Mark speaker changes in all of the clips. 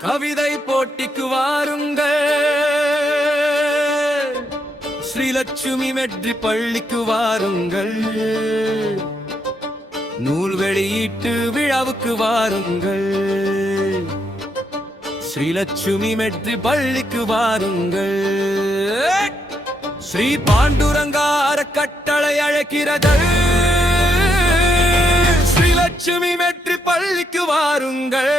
Speaker 1: கவிதை போட்டிக்கு வாருங்கள். ஸ்ரீலட்சுமி வெற்றி பள்ளிக்கு வாருங்கள். நூல் வெளியீட்டு விழாவுக்கு வாருங்கள். ஸ்ரீலட்சுமி மெட்ரி பள்ளிக்கு வாருங்கள். ஸ்ரீ பாண்டுரங்கார கட்டளை அழைக்கிறது ஸ்ரீலட்சுமி மெட்ரி பள்ளிக்கு வாருங்கள்.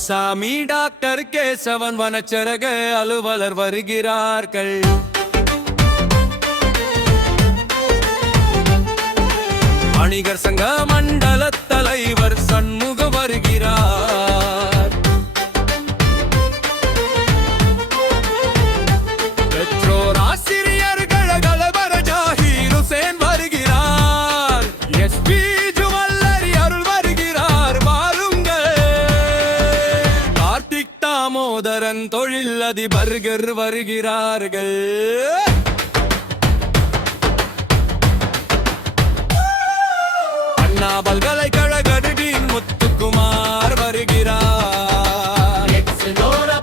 Speaker 1: குருசாமி டாக்டர் கேசவன் வனச்சரக அலுவலர் வருகிறார்கள். வணிகர் சங்க தாமோதரன் தொழில் அதிபர்கள் வருகிறார்கள். அண்ணா பல்கலைக்கழக டீன் முத்துக்குமார் வருகிறார்.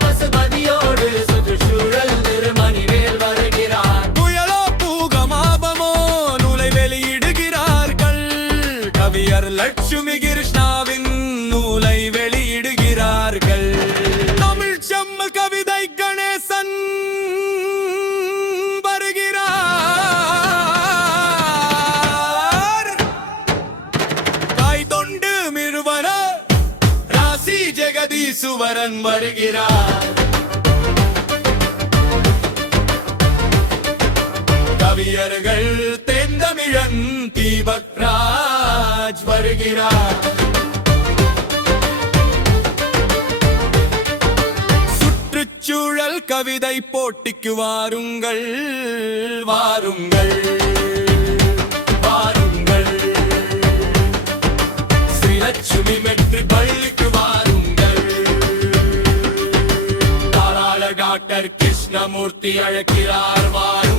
Speaker 2: பசுபதியோடு சுற்றுச்சூழல் திருமணிவேல் வருகிறார்.
Speaker 1: புயலோ பூகமாபமோ நூலை வெளியிடுகிறார்கள். கவியர் லட்சுமி சுவரன் வருகிறார். கவியர்கள் தென்தமிழன் தீபக் ராஜ் வருகிறார். சுற்றுச்சூழல் கவிதை போட்டிக்கு வாருங்கள் வாருங்கள் வாருங்கள். ஸ்ரீலட்சுமி மெட்ரி பள்ளி கிருஷ்ணமூர்த்தி அழைக்கிறார் வாருங்கள்